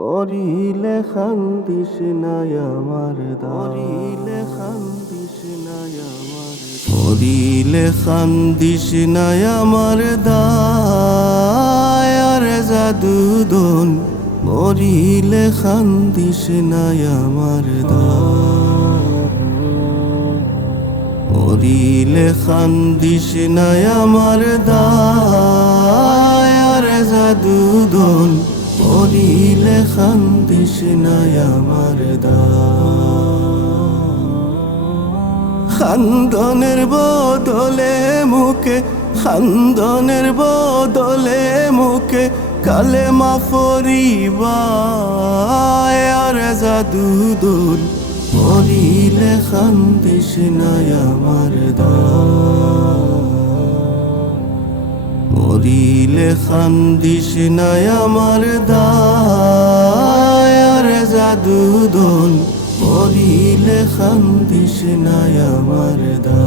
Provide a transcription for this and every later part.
মরিলে খান্দিস নাই আমার মরিলে খান্দিস নাই আমার মরিলে খান্দিস নাই আমার দায়ার জাদুদন মরিলে খান্দিস নাই আমার মরিলে খান্দিস নাই আমার দায়ার জাদুদন মরিলে খান্দিস নাই আমার খান্দনের বদলে মুখে খান্দনের বদলে মুখে কালে মা ফরিবার জাদুদন মরিলে খান্দিস নাই আমার দা মরিলে খান্দিস নাই আমার দায়ার জাদুদন মরিলে খান্দিস নাই আমার দা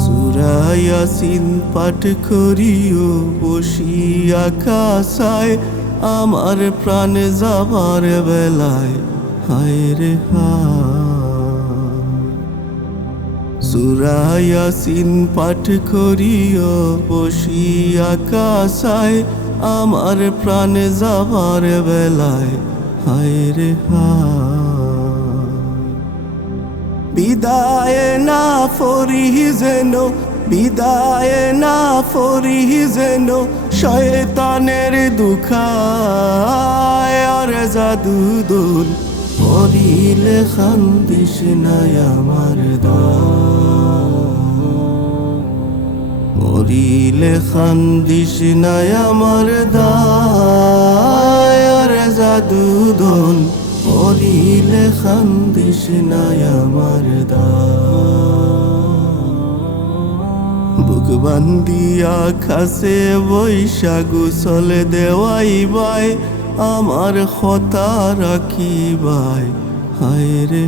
সুরায়াসিন পাঠ করিও, বসিয়া কাসায় আমার প্রাণ যাবার বেলায়, হায় রে হায়। সুরায়াসিন পাঠ করিও বসিয়া কাসায় আমার প্রাণ যাবার বেলায়। হায় রে বিদায় না ফরি যেন, বিদায় না ফরি যেন, শয়তানের দুখায় আর জাদুদুল মরিলে খান্দিস নাই আমার মরিলে খান্দিস নাই আমার দায়ার জাদুদন মরিলে খান্দিস নাই আমার দা বুক বান্দিয়া খাসে বৈশা গুসল দেওয়াই বাই। আমার খতা রাখি বাই হায় রে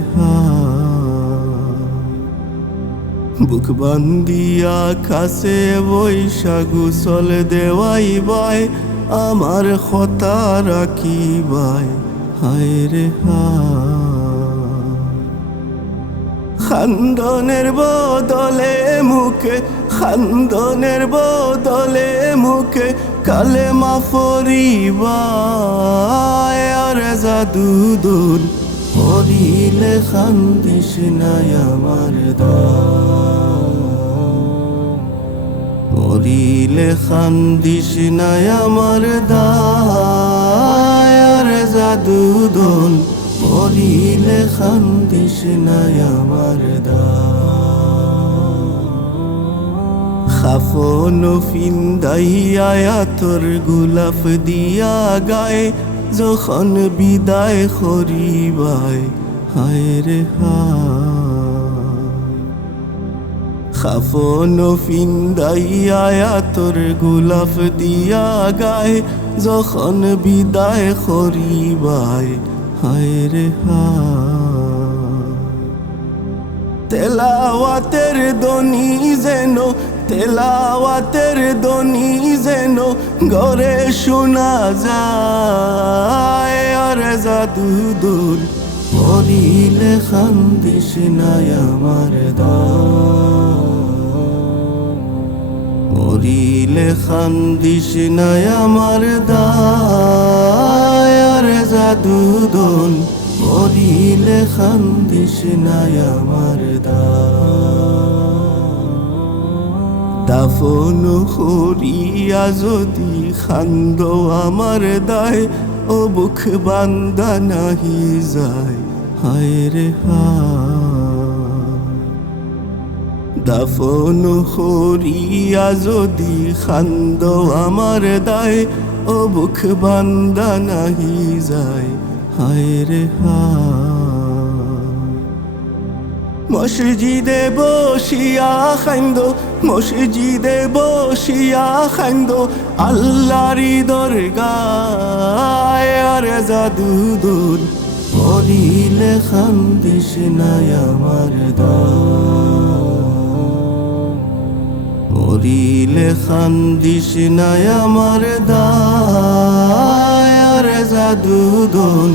বুক বান্দিয়া খাসে বৈশা গুসল দেওয়াই বাই আমার খতা রাখি বাই হায় রে খান্দনের বদলে মুখে, খান্দনের বদলে মুখে কালে মা ফরিবার জাদুদুল মরিলে খান্দিস নাই আমার দা মরিলে খান্দিস নাই আমার দায়ার জাদুদন মরিলে খান্দিস নাই আমার দা খাফন ফিন্দাইয়া তোর গুলাফ দিয়া গায়ে, যখন বিদায় করিবাই হায় রে খাফন ফিন্দাইয়া তোর গুলাফ দিয়া গায়ে, যখন বিদায় করিবাই হায় রে তেলাওয়াতের দনি যেন তেলাওয়াতের দনি যেন গরে শোনা যায়। আর জাদুদুল মরিলে খান্দিস নাই আমার দা মরিলে খান্দিস নাই আমার দায়ার জাদুদন মরিলে খান্দিস নাই আমার দা দাফন করিয়া যদি খান্দ আমার দায়, ও বুক বান্দা নাহি যায়। হায় রে দাফন করিয়া যদি খান্দ আমার দায়, ও বুক বান্দা নাহি যায়। হায় রে মসজিদে বসিয়া খাইন্দ মসজিদে বসিয়া খাইন্দ আল্লাহরি দরগায়, আর জাদুদুল খান্দিস নাই আমার দা মরিলে খান্দিস নাই আমার দা জাদুদন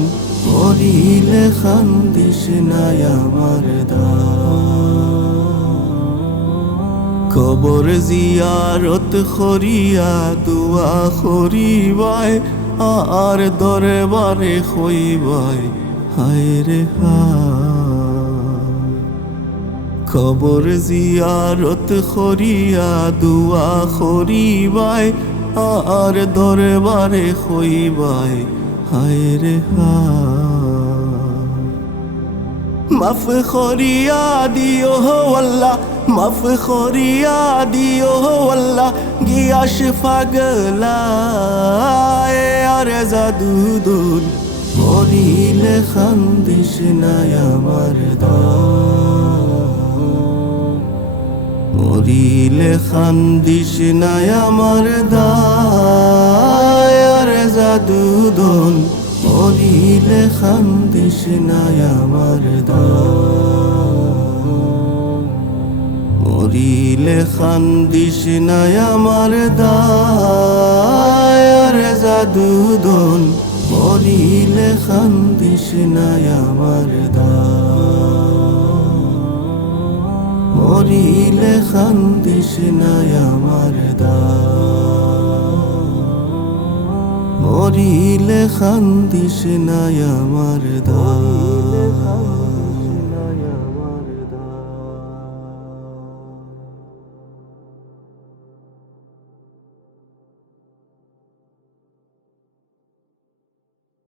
করিলে খান্দিস নাই আমার দা কবর জিয়ারত খরিয়া দুয়া খরিবাই আর দরবারে খইবাই হায় রে খবর জিয়ারত খরিয়া দুয়া খরিবাই আর দরবারে খইবাই হায় রে হায়। মাফ খরিয়া দিও হো আল্লাহ, মাফ খরিয়া দিও হো আল্লাহ। গিয়াস পাগলা আর জাদুদুন করিলে খান্দিস নাই আমার দা মরিলে খান্দিস নাই আমার দায়ার জাদুদন মরিলে খান্দিস নাই আমার মরিলে খান্দিস নাই আমার দায়ার জাদুদন মরিলে খান্দিস নাই আমার দা মরিলে খান্দিস আমার দা মরিলে খান্দিস নাই আমার দা